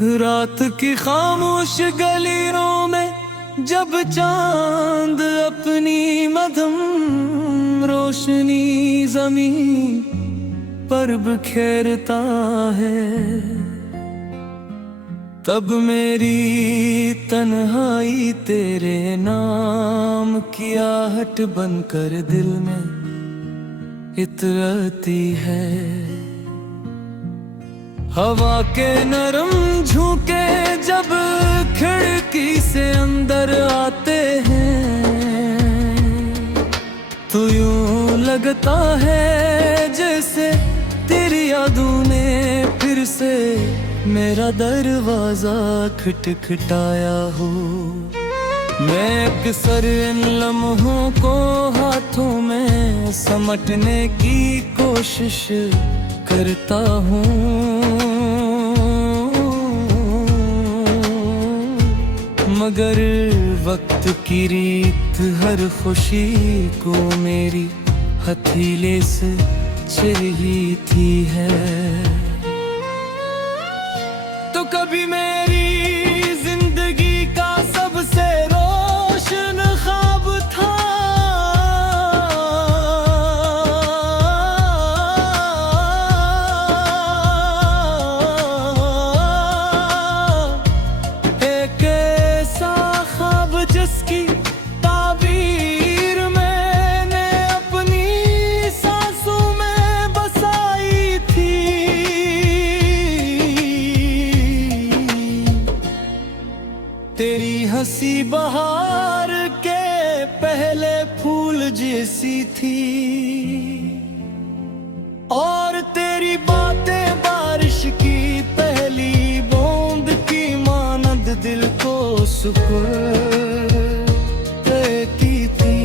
रात की खामोश गलियों में जब चांद अपनी मधम रोशनी जमीन पर बिखेरता है, तब मेरी तन्हाई तेरे नाम की आहट बनकर दिल में इतरती है। हवा के नरम झोंके जब खिड़की से अंदर आते हैं, तो यूं लगता है जैसे तेरी यादों ने फिर से मेरा दरवाजा खटखटाया हो। मैं अक्सर इन लम्हों को हाथों में समेटने की कोशिश करता हूँ, मगर वक्त की रीत हर खुशी को मेरी हथेली से छीनती है। तो कभी मेरी जिंदगी का सबसे रोशन ख्वाब था, एक ऐसा ख्वाब जिसकी ताबीर मैंने अपनी सांसों में बसाई थी। तेरी हंसी बहार के पहले फूल जैसी थी, और तेरी बातें बारिश की पहली बूंद की मानद दिल को सुकून देती थी।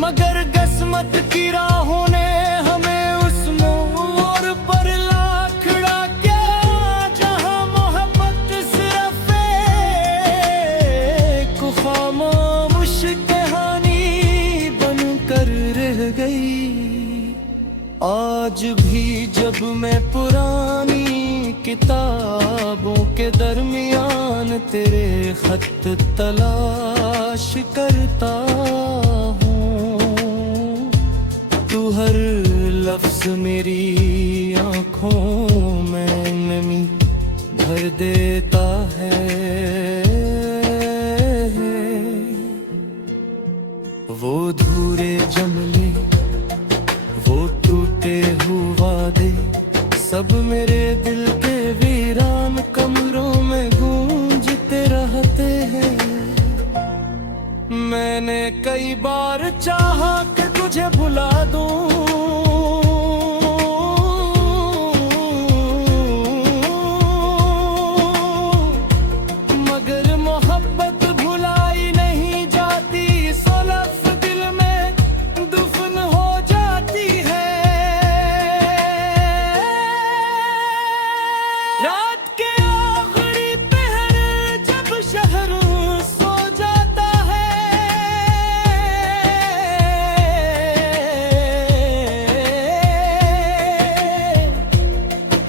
मगर किस्मत की राहों ने हमें उस मोड़ पर ला खड़ा किया, जहां मोहब्बत सिर्फ एक खामोश कहानी बनकर रह गई। आज भी जब मैं पुरानी किताबों के दरमियान तेरे खत तलाश करता हूँ, तू हर लफ्ज मेरी आँखों में नमी भर देता है। वो धूरे जमले, वो टूटे हुए वादे, सब मेरे दिल के वीरान कमरों में गूंजते रहते हैं। मैंने कई बार चाहा कि तुझे भुला दूं, मगर मोहब्बत भुलाई नहीं जाती, सो लफ्ज़ दिल में दफन हो जाती है। रात के आखिरी पहर जब शहर सो जाता है,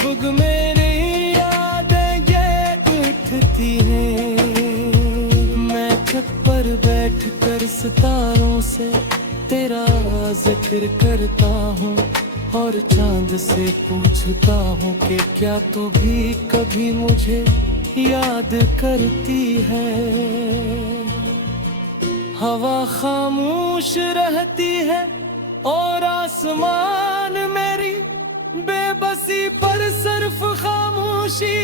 खुद मेरी यादें ये उठती हैं। मैं छत पर बैठ कर सितारों से तेरा जिक्र करता हूँ, और चांद से पूछता हूँ कि क्या तू भी कभी मुझे याद करती है। हवा खामोश रहती है और आसमान मेरी बेबसी पर सिर्फ खामोशी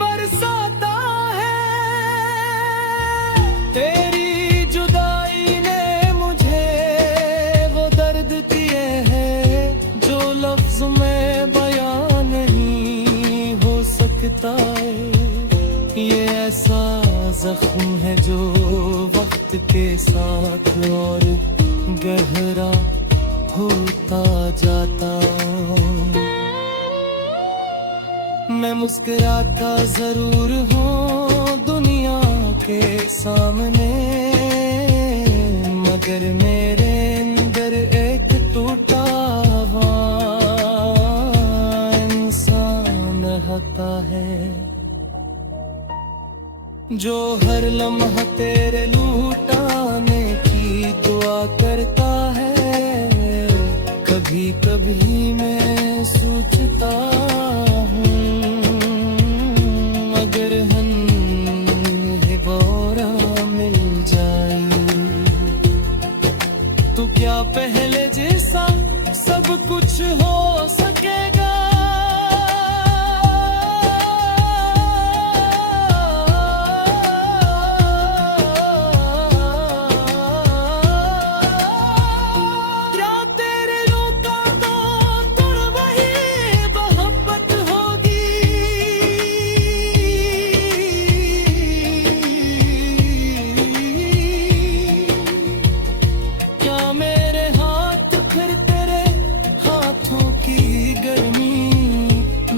बरसाता है। तेरी जुदाई ने मुझे वो दर्द दिए हैं जो लफ्ज़ में बयां नहीं हो सकता है। ये ऐसा जख्म है जो वक्त के साथ और गहरा होता जाता। मैं मुस्कुराता जरूर हूँ दुनिया के सामने, मगर मेरे अंदर एक टूटा हुआ इंसान रहता है, जो हर लम्हा तेरे लूटाने की दुआ करता है। कभी कभी मैं सोचता हूँ, अगर हम बोरा मिल जाए तो क्या पहले जैसा सब कुछ हो सकेगा।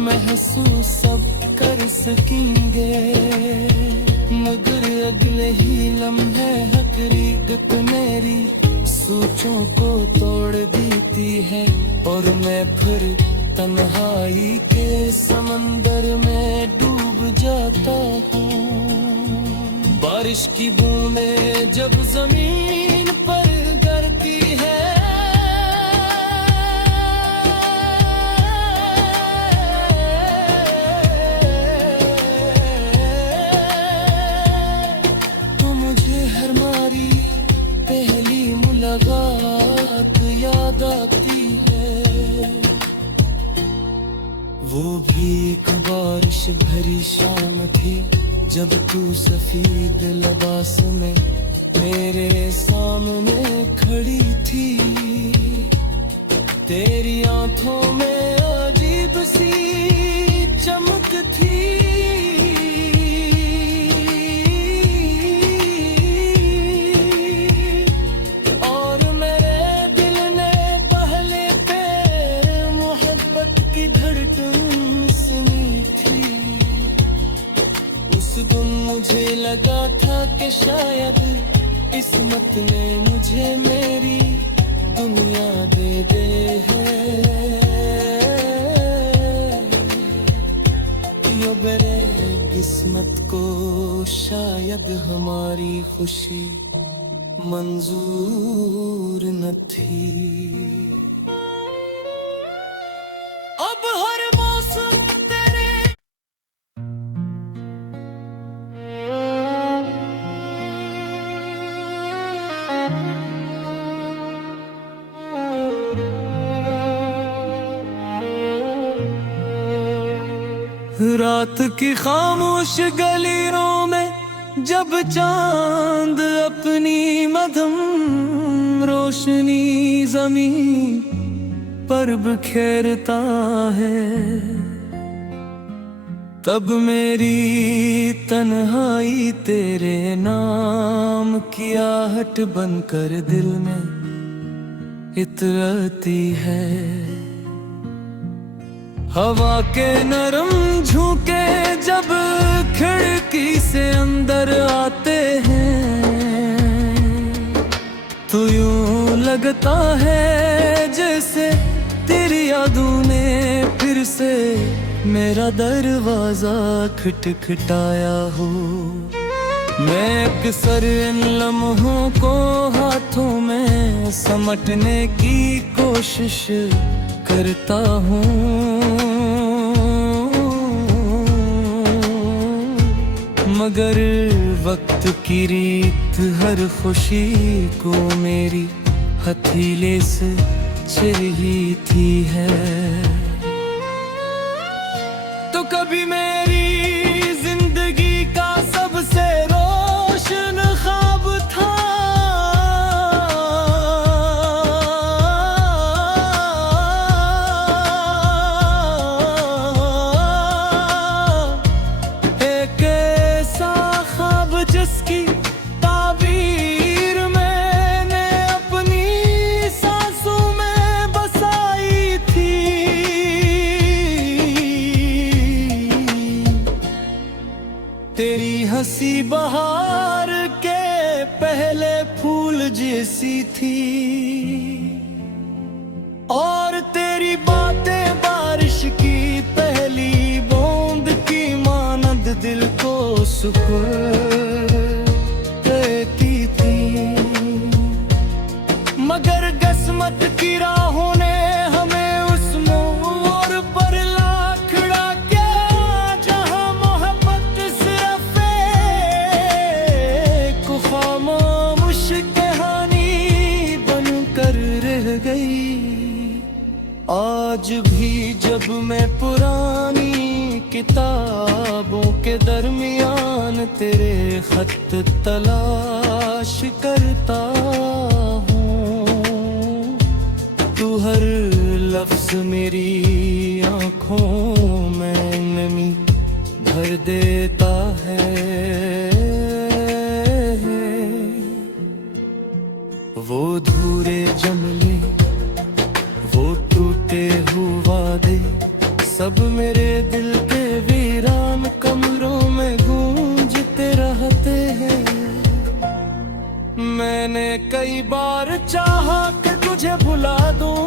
महसूस सब कर सकेंगे, मगर अगले ही लम्हे हकीकत मेरी सोचों को तोड़ देती है, और मैं फिर तन्हाई के समंदर में डूब जाता हूँ। बारिश की बूंदें जब जमीन पर गिरती है, याद आती है। वो भी एक बारिश भरी शाम थी, जब तू सफेद लिबास में मेरे सामने खड़ी थी। तेरी आंखों में अजीब सी चमक थी, मुझे लगा था कि शायद किस्मत ने मुझे मेरी दुनिया दे दे है। यो मेरे किस्मत को शायद हमारी खुशी मंजूर न थी। अब हर मौसम रात की खामोश गलियों में जब चांद अपनी मधम रोशनी जमीन पर बिखेरता है, तब मेरी तन्हाई तेरे नाम की आहट बनकर दिल में इतरती है। हवा के नरम झोंके जब खिड़की से अंदर आते हैं, तो यूं लगता है जैसे तेरी यादों ने फिर से मेरा दरवाजा खटखटाया हो। मैं अक्सर इन लम्हों को हाथों में समेटने की कोशिश करता हूँ, मगर वक्त की रीत हर खुशी को मेरी हथेली से चीरती है। तो कभी मेरी जिंदगी का सबसे रोशन ख्वाब था, जिसकी ताबीर मैंने अपनी सांसों में बसाई थी। तेरी हंसी बहार के पहले फूल जैसी थी, और तेरी बातें बारिश की पहली बूंद सुकून देती थी, मगर किस्मत की राहों ने हमें उस मोड़ पर ला खड़ा किया जहां मोहब्बत सिर्फ एक खामोश कहानी बनकर रह गई। आज भी जब मैं पुरानी किताबों के दरमियान तेरे खत तलाश करता हूँ, तू हर लफ्ज मेरी आँखों में नमी भर देता है। वो धूरे जमले, वो टूटे हुए वादे, सब मेरे दिल के वीरान कमरों में गूंजते रहते हैं। मैंने कई बार चाहा कि तुझे भुला दूं,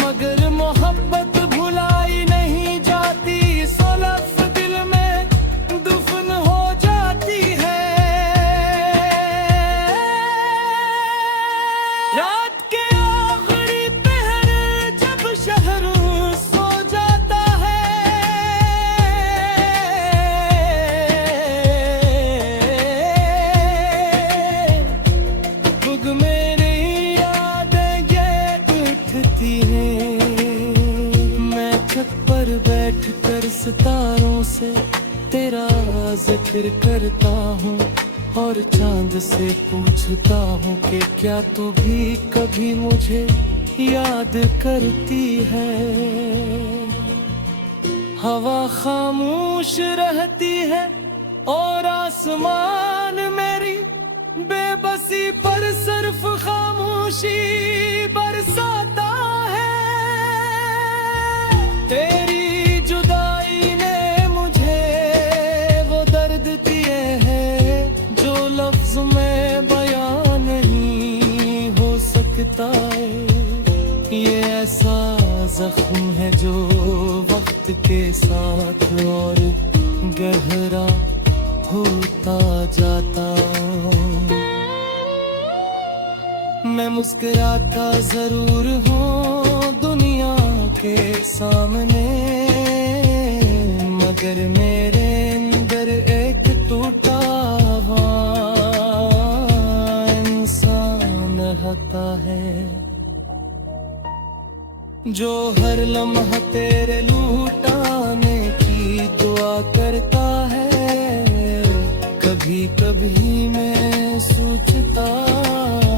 मगर मोहब्बत भुलाई नहीं जाती, सो लफ्ज़ दिल में दफन हो जाती है। रात के आखिरी पहर जब शहर सो जाता है, बुग मेरी यादें ये उठती हैं। मैं छत पर बैठ कर सितारों से तेरा जिक्र करता हूँ और चांद से पूछता हूँ कि क्या तू भी कभी मुझे याद करती है। हवा खामोश रहती है और आसमान मेरी बेबसी पर सिर्फ खामोशी बरसाता है। तेरी जुदाई ने मुझे वो दर्द दिए हैं जो लफ्ज़ में बयां नहीं हो सकता है। ये ऐसा जख्म है जो वक्त के साथ और गहरा होता जाता। मैं मुस्कुराता जरूर हूँ दुनिया के सामने, मगर मेरे अंदर एक टूटा हुआ इंसान रहता है जो हर लम्हा तेरे लूटाने की दुआ करता है। कभी कभी मैं सोचता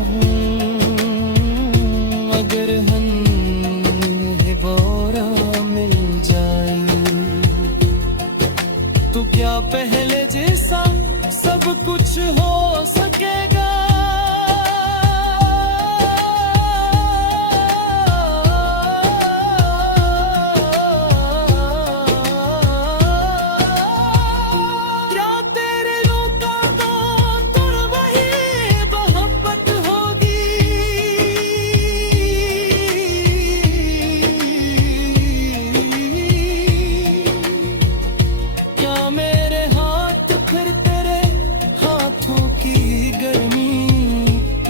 हूँ अगर हम बोरा मिल जाए तो क्या पहले जैसा सब कुछ हो सकेगा।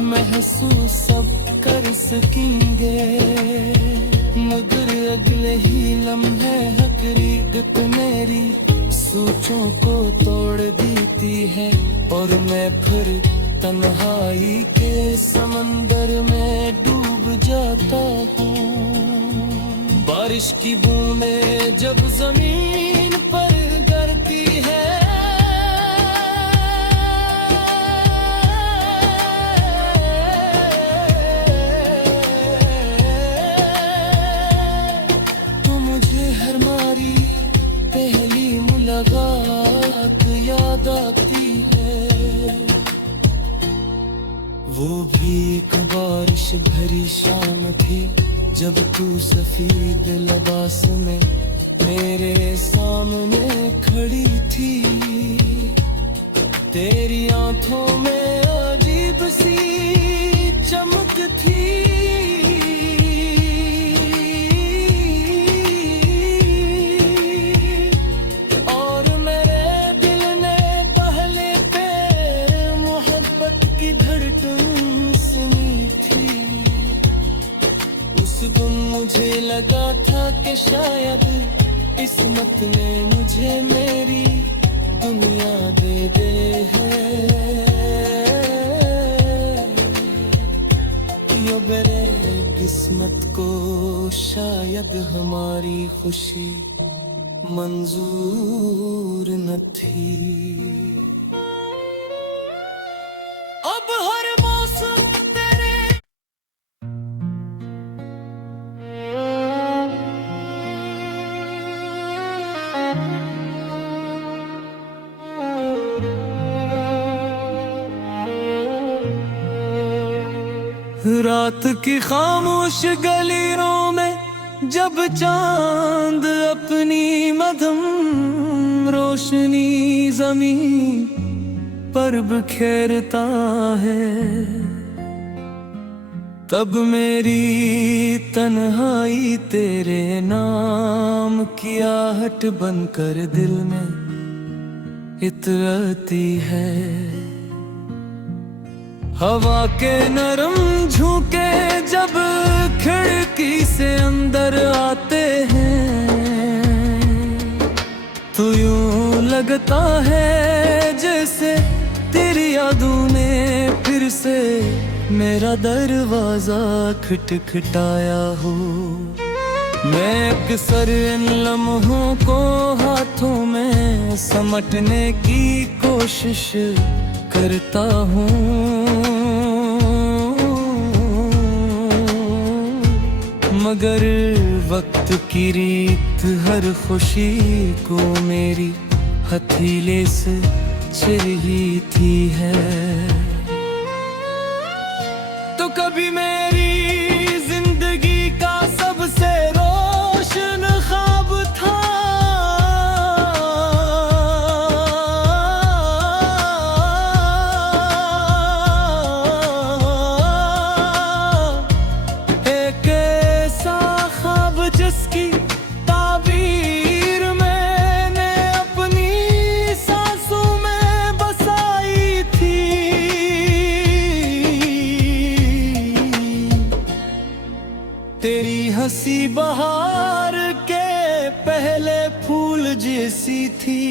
महसूस सब कर सकेंगे मगर अगले ही लम्हे हकीकत मेरी सोचों को तोड़ देती है और मैं फिर तन्हाई के समंदर में डूब जाता हूँ। बारिश की बूंदें जब जमीन पर गिरती है याद आती है। वो भी एक बारिश भरी शाम थी जब तू सफेद लिबास में मेरे सामने खड़ी थी। तेरी आंखों में अजीब सी चमक थी लगा था कि शायद किस्मत ने मुझे मेरी दुनिया दे दे है। यो मेरे किस्मत को शायद हमारी खुशी मंजूर न थी। अब हर मौसम तेरे रात की खामोश गलियों में जब चांद अपनी मधम रोशनी जमीन पर बिखेरता है, तब मेरी तन्हाई तेरे नाम की आहट बनकर दिल में इतरती है। हवा के नरम झोंके जब खिड़की से अंदर आते हैं, तो यूं लगता है जैसे तेरी यादों ने फिर से मेरा दरवाजा खटखटाया हो। मैं अक्सर इन लम्हों को हाथों में समेटने की कोशिश करता हूँ, मगर वक्त की रीत हर खुशी को मेरी हथेली से छीनती है। तो कभी मेरी जिंदगी का सबसे रोशन ख्वाब था, जिसकी ताबीर मैंने अपनी सांसों में बसाई थी। तेरी हंसी बहार के पहले फूल जैसी थी,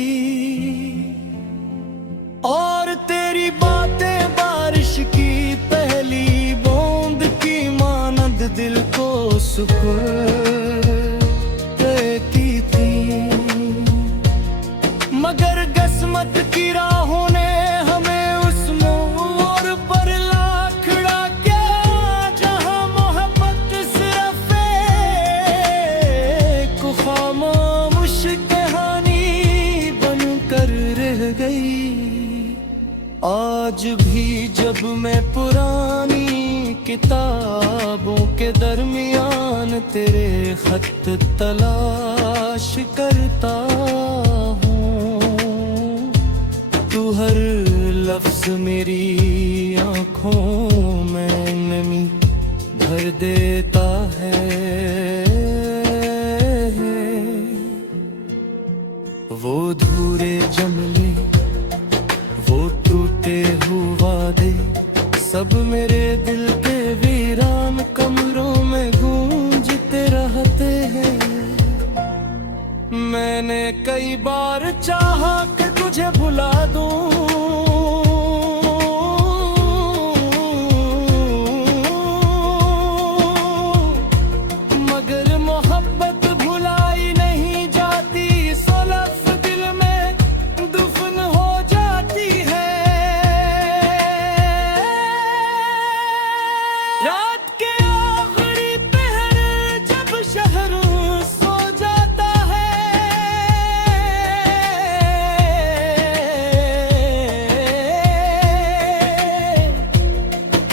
और तेरी बातें बारिश की पहली बूंद की मानद दिल को सुकून देती थी। मगर किस्मत की राहों ने हमें उस मोड़ पर ला खड़ा किया, जहां मोहब्बत सिर्फ एक खामोश कहानी बनकर रह गई। आज भी जब मैं पुरानी किताबों के दरमियान तेरे खत तलाश करता हूँ, तू हर लफ्ज मेरी आँखों में नमी भर देता है। वो धूरे जमले, वो टूटे हुए वादे, सब मेरे दिल के वीरान कमरों में गूंजते रहते हैं। मैंने कई बार चाहा कि तुझे भुला दूं, मगर मोहब्बत भुलाई नहीं जाती, सो लफ्ज़ दिल में दफन हो जाती है। रात के आखिरी पहर जब शहर सो जाता है,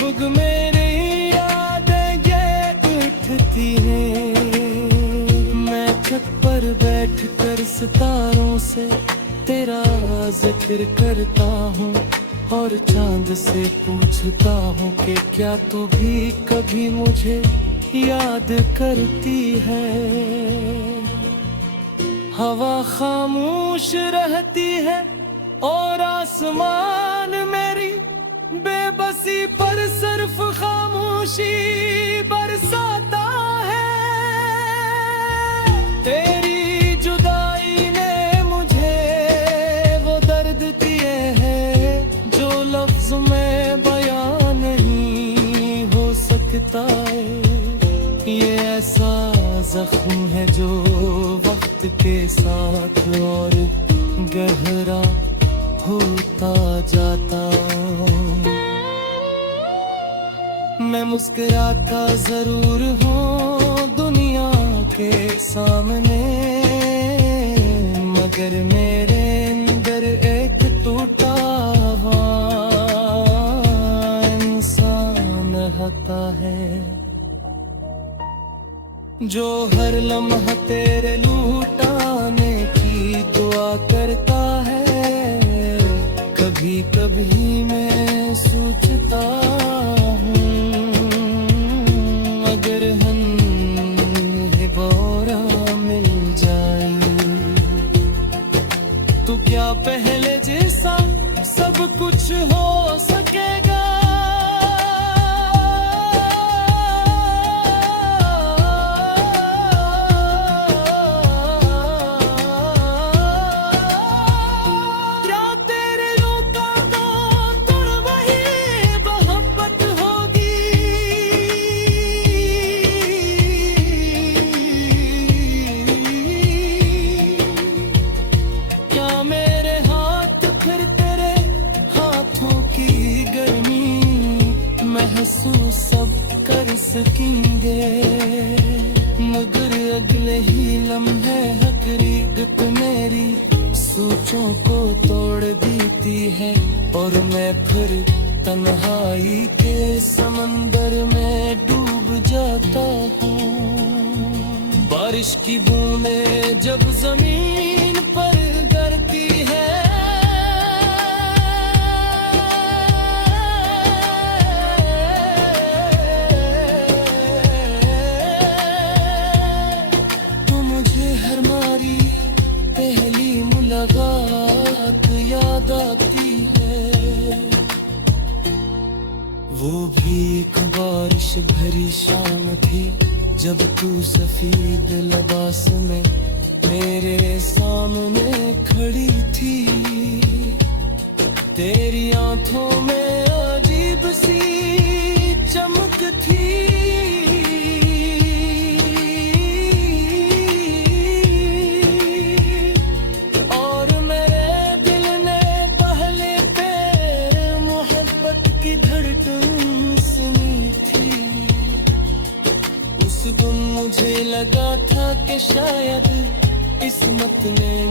बुग मेरी यादें ये उठती हैं। मैं छत पर बैठ कर सितारों से तेरा जिक्र करता हूँ, और चांद से पूछता हूँ कि क्या तू भी कभी मुझे याद करती है। हवा खामोश रहती है और आसमान मेरी बेबसी पर सिर्फ खामोशी बरसाता है। सताए। ये ऐसा जख्म है जो वक्त के साथ और गहरा होता जाता। मैं मुस्कुराता जरूर हूँ दुनिया के सामने, मगर मेरे अंदर एक टूटा हुआ इंसान रहता है, जो हर लम्हा तेरे लूटाने की दुआ करता है। कभी कभी मैं सोचता हूँ अगर हम बोरा मिल जाए तो क्या पहले जैसा सब कुछ हो सकेगा। महसूस सब कर सकेंगे, मगर अगले ही लम्हे हकीकत मेरी सोचों को तोड़ देती है और मैं फिर तन्हाई के समंदर में डूब जाता हूँ। बारिश की बूंदें जब जमीन पर गिरती है मुलाकात याद आती है। वो भी एक बारिश भरी शाम थी जब तू सफेद लिबास में मेरे सामने खड़ी थी। तेरी आंखों में अजीब सी चमक थी, मुझे लगा था कि शायद किस्मत ने